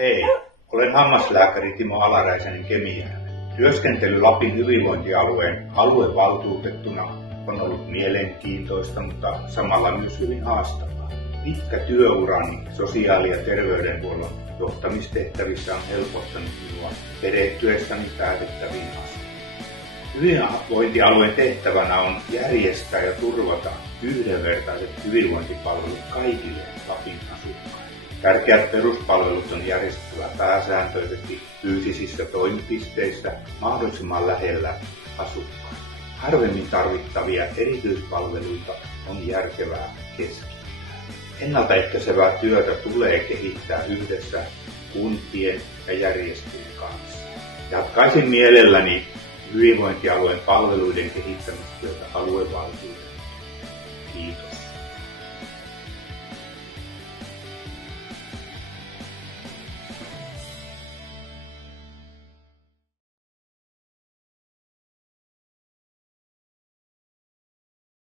Hei, olen hammaslääkäri Timo Alaräisänen Kemijärvi. Työskentely Lapin hyvinvointialueen aluevaltuutettuna on ollut mielenkiintoista, mutta samalla myös hyvin haastavaa. Pitkä työurani sosiaali- ja terveydenhuollon johtamistehtävissä on helpottanut minua perehtyessäni päätettäviin asioihin. Hyvinvointialueen tehtävänä on järjestää ja turvata yhdenvertaiset hyvinvointipalvelut kaikille Lapin asukkaille. Tärkeät peruspalvelut on järjestettävä pääsääntöisesti fyysisissä toimipisteissä mahdollisimman lähellä asukkaita. Harvemmin tarvittavia erityispalveluita on järkevää keskittää. Ennaltaehkäisevää työtä tulee kehittää yhdessä kuntien ja järjestöjen kanssa. Jatkaisin mielelläni hyvinvointialueen palveluiden kehittämistyötä aluevaltuudessa. Kiitos.